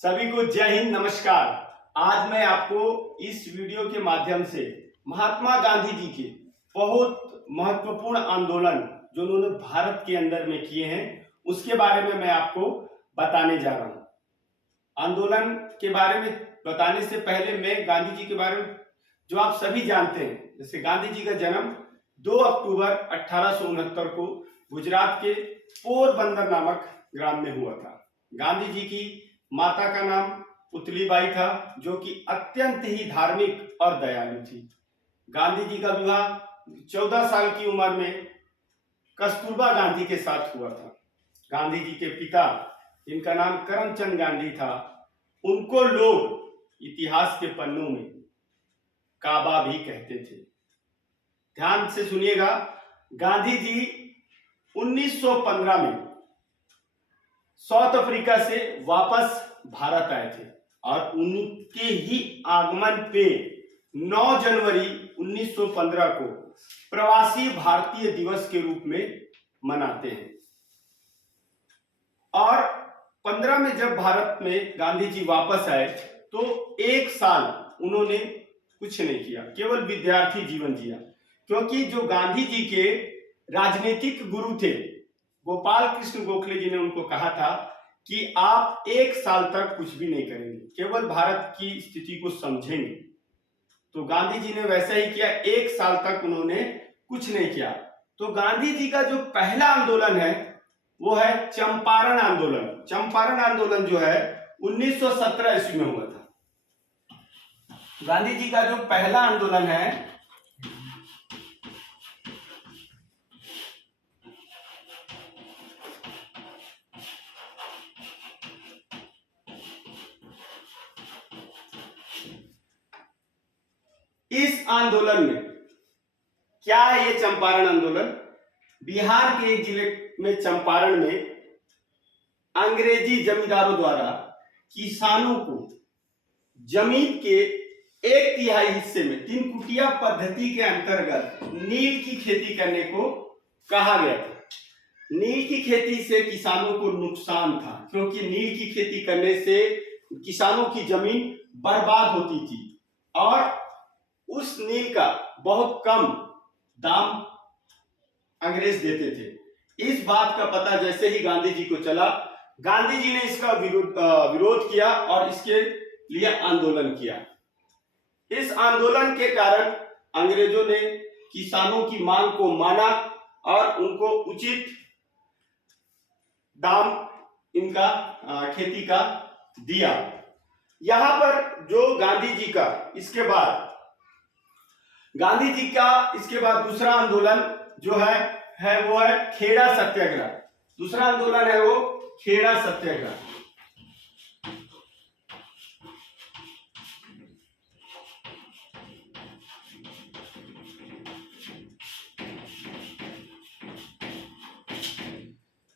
सभी को जय हिंद, नमस्कार। आज मैं आपको इस वीडियो के माध्यम से महात्मा गांधी जी के बहुत महत्वपूर्ण आंदोलन जो उन्होंने भारत के अंदर में किए हैं उसके बारे में मैं आपको बताने जा रहा हूं। आंदोलन के बारे में बताने से पहले मैं गांधी जी के बारे में जो आप सभी जानते हैं, जैसे गांधी जी का जन्म 2 अक्टूबर 1869 को गुजरात के पोरबंदर नामक ग्राम में हुआ था। गांधी जी की माता का नाम पुतलीबाई था, जो कि अत्यंत ही धार्मिक और दयालु थी। गांधी जी का विवाह 14 साल की उम्र में कस्तूरबा गांधी के साथ हुआ था। गांधी जी के पिता, जिनका नाम करमचंद गांधी था, उनको लोग इतिहास के पन्नों में काबा भी कहते थे। ध्यान से सुनिएगा, गांधी जी 1915 में साउथ अफ्रीका से वापस भारत आए थे और उनके ही आगमन पे 9 जनवरी 1915 को प्रवासी भारतीय दिवस के रूप में मनाते हैं। और 15 में जब भारत में गांधी जी वापस आए तो 1 साल उन्होंने कुछ नहीं किया, केवल विद्यार्थी जीवन जिया, क्योंकि जो गांधी जी के राजनीतिक गुरु थे गोपाल कृष्ण गोखले जी ने उनको कहा था कि आप 1 साल तक कुछ भी नहीं करेंगे, केवल भारत की स्थिति को समझेंगे। तो गांधी जी ने वैसा ही किया, 1 साल तक उन्होंने कुछ नहीं किया। तो गांधी जी का जो पहला आंदोलन है वो है चंपारण आंदोलन। चंपारण आंदोलन जो है 1917 ईस्वी में हुआ था। गांधी जी का जो पहला आंदोलन है इस आंदोलन में क्या है, ये चंपारण आंदोलन बिहार के एक जिले में चंपारण में अंग्रेजी जमींदारों द्वारा किसानों को जमीन के 1/3 हिस्से में 3 कुटिया पद्धति के अंतर्गत नील की खेती करने को कहा गया था। नील की खेती से किसानों को नुकसान था, क्योंकि नील की खेती करने से किसानों की जमीन बर्बाद होती थी और उस नील का बहुत कम दाम अंग्रेज देते थे। इस बात का पता जैसे ही गांधी जी को चला, गांधी जी ने इसका विरोध किया और इसके लिए आंदोलन किया। इस आंदोलन के कारण अंग्रेजों ने किसानों की मांग को माना और उनको उचित दाम इनका खेती का दिया। यहां पर जो गांधी जी का इसके बाद दूसरा आंदोलन जो है वो है खेड़ा सत्याग्रह। दूसरा आंदोलन है वो खेड़ा सत्याग्रह।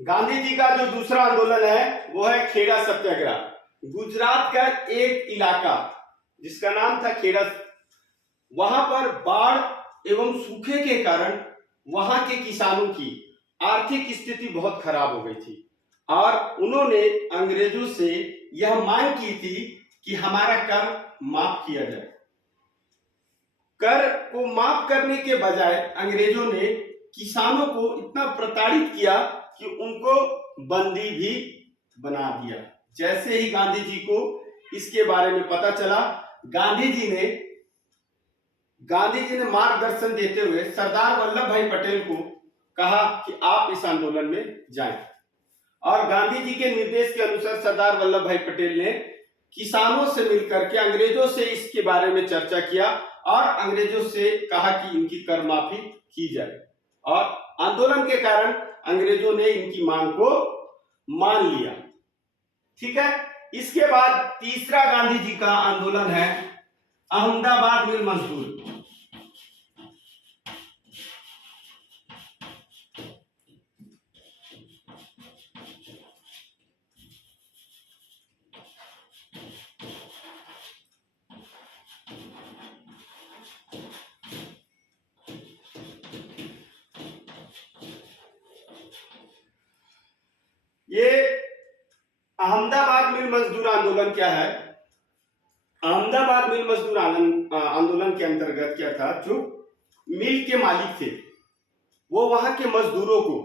गांधी जी का जो दूसरा आंदोलन है वो है खेड़ा सत्याग्रह। गुजरात का एक इलाका जिसका नाम था खेड़ा, वहां पर बाढ़ एवं सूखे के कारण वहां के किसानों की आर्थिक स्थिति बहुत खराब हो गई थी और उन्होंने अंग्रेजों से यह मांग की थी कि हमारा कर माफ किया जाए। कर को माफ करने के बजाय अंग्रेजों ने किसानों को इतना प्रताड़ित किया कि उनको बंदी भी बना दिया। जैसे ही गांधी जी को इसके बारे में पता चला, गांधी जी ने मार्गदर्शन देते हुए सरदार वल्लभ भाई पटेल को कहा कि आप इस आंदोलन में जाएं। और गांधी जी के निर्देश के अनुसार सरदार वल्लभ भाई पटेल ने किसानों से मिलकर के अंग्रेजों से इसके बारे में चर्चा किया और अंग्रेजों से कहा कि इनकी कर माफी की जाए। और आंदोलन के कारण अंग्रेजों ने इनकी मांग को मान लिया। ठीक है। इसके बाद तीसरा गांधी जी का आंदोलन है अहमदाबाद मिल मजदूर। ये अहमदाबाद मिल मजदूर आंदोलन क्या है? अहमदाबाद मिल मजदूर आंदोलन के अंतर्गत क्या था, जो मिल के मालिक थे वो वहां के मजदूरों को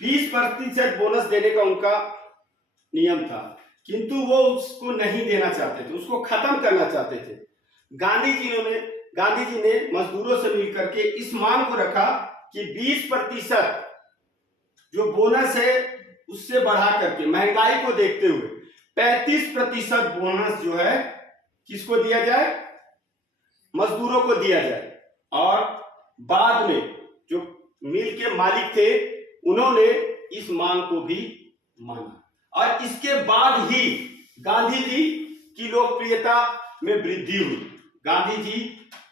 20% बोनस देने का उनका नियम था, किंतु वो उसको नहीं देना चाहते थे, उसको खत्म करना चाहते थे। गांधी जी ने मजदूरों से मिलकर के इस मांग को रखा कि 20% जो बोनस है उससे बढ़ा करके महंगाई को देखते हुए 35% बोनस जो है किसको दिया जाए, मजदूरों को दिया जाए। और बाद में जो मिल के मालिक थे उन्होंने इस मांग को भी माना, और इसके बाद ही गांधी जी की लोकप्रियता में वृद्धि हुई। गांधी जी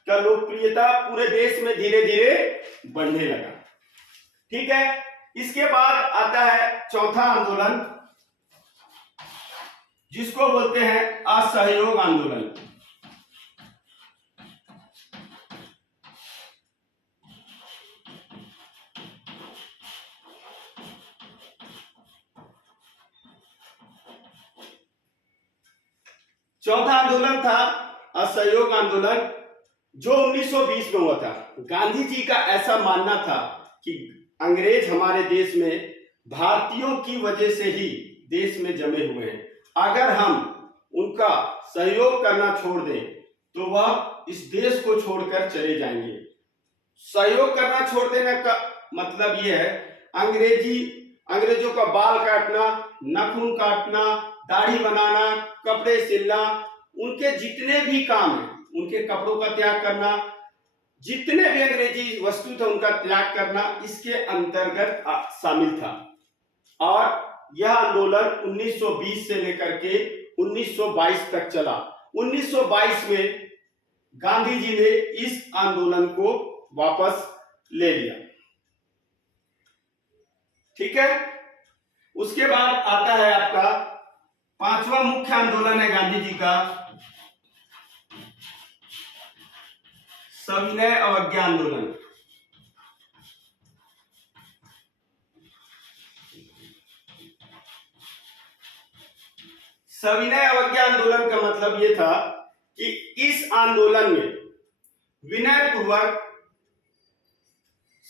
का लोकप्रियता पूरे देश में धीरे धीरे बढ़ने लगा। ठीक है, इसके बाद आता है चौथा आंदोलन, जिसको बोलते हैं असहयोग आंदोलन। चौथा आंदोलन था असहयोग आंदोलन, जो 1920 में हुआ था। गांधी जी का ऐसा मानना था कि अंग्रेज हमारे देश में भारतीयों की वजह से ही देश में जमे हुए हैं, अगर हम उनका सहयोग करना छोड़ दें तो वह इस देश को छोड़कर चले जाएंगे। सहयोग करना छोड़ देने का मतलब यह है अंग्रेजों का बाल काटना, नाखून काटना, दाढ़ी बनाना, कपड़े सिलना, उनके जितने भी काम हैं, उनके कपड़ों का त्याग करना, जितने भी अंग्रेजी वस्तु थे उनका त्याग करना इसके अंतर्गत शामिल था। और यह आंदोलन 1920 से लेकर के 1922 तक चला। 1922 में गांधी जी ने इस आंदोलन को वापस ले लिया। ठीक है, उसके बाद आता है आपका पांचवा मुख्य आंदोलन है गांधी जी का, सविनय अवज्ञा आंदोलन। सविनय अवज्ञा आंदोलन का मतलब यह था कि इस आंदोलन में विनय पूर्वक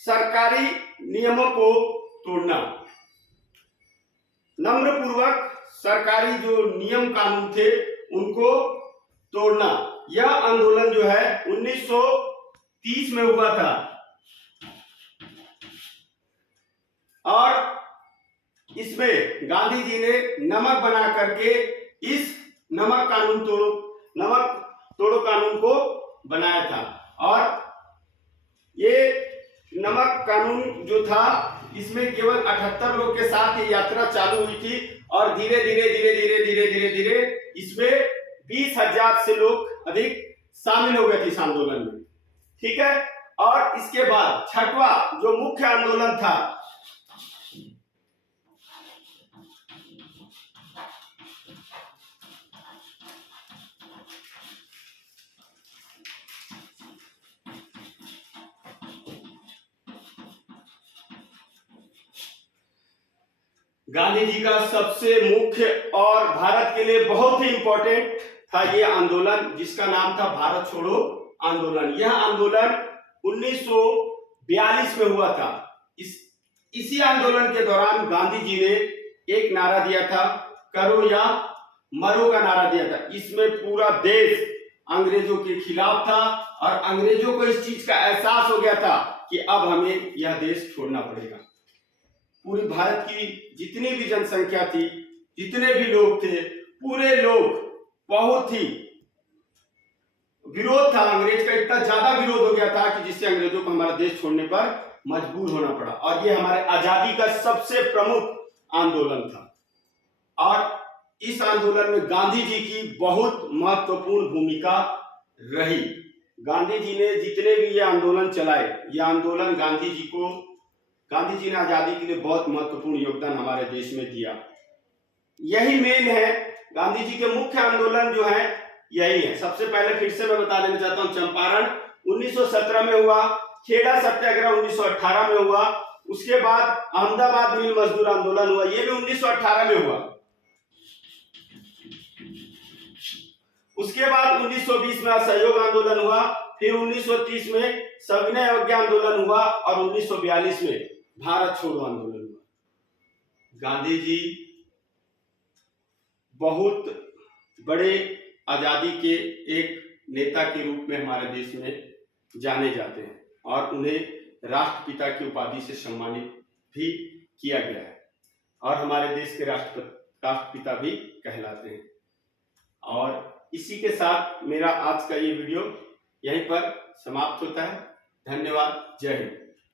सरकारी नियमों को तोड़ना, नम्र पूर्वक सरकारी जो नियम कानून थे उनको तोड़ना, यह आंदोलन जो है 1930 में हुआ था। और इसमें गांधी जी ने नमक बना करके इस नमक तोड़ो कानून को बनाया था। और ये नमक कानून जो था इसमें केवल 78 लोग के साथ ये यात्रा चालू हुई थी, और धीरे धीरे इसमें 20,000 से लोग अधिक शामिल हो गए थे इस आंदोलन में। ठीक है, और इसके बाद छठवां जो मुख्य आंदोलन था, गांधी जी का सबसे मुख्य और भारत के लिए बहुत ही इंपॉर्टेंट था ये आंदोलन, जिसका नाम था भारत छोड़ो आंदोलन। यह आंदोलन 1942 में हुआ था। इसी आंदोलन के दौरान गांधी जी ने एक नारा दिया था, करो या मरो का नारा दिया था। इसमें पूरा देश अंग्रेजों के खिलाफ था, और अंग्रेजों को इस चीज का एहसास हो गया था कि अब हमें यह देश छोड़ना पड़ेगा। पूरी भारत की जितनी भी जनसंख्या थी, जितने भी लोग थे, पूरे लोग बहुत ही विरोध था अंग्रेज का, इतना ज्यादा विरोध हो गया था कि जिससे अंग्रेजों को हमारा देश छोड़ने पर मजबूर होना पड़ा। और ये हमारे आजादी का सबसे प्रमुख आंदोलन था। और इस आंदोलन में गांधी जी की बहुत महत्वपूर्ण भूमिका रही। गांधी जी ने जितने भी ये आंदोलन चलाए, ये आंदोलन गांधी जी ने आजादी के लिए बहुत महत्वपूर्ण योगदान हमारे देश में दिया। यही मेन है, गांधी जी के मुख्य आंदोलन जो है यही है। सबसे पहले फिर से मैं बता देना चाहता हूं, चंपारण 1917 में हुआ, खेड़ा सत्याग्रह 1918 में हुआ, उसके बाद अहमदाबाद मिल मजदूर आंदोलन हुआ, ये भी 1918 में हुआ। उसके बाद 1920 में असहयोग आंदोलन हुआ, फिर 1930 में सविनय अवज्ञा आंदोलन हुआ और 1942 में भारत छोड़ो आंदोलन हुआ। गांधी जी बहुत बड़े आजादी के एक नेता के रूप में हमारे देश में जाने जाते हैं और उन्हें राष्ट्रपिता की उपाधि से सम्मानित भी किया गया है और हमारे देश के राष्ट्रपिता भी कहलाते हैं। और इसी के साथ मेरा आज का ये वीडियो यहीं पर समाप्त होता है। धन्यवाद। जय हिंद।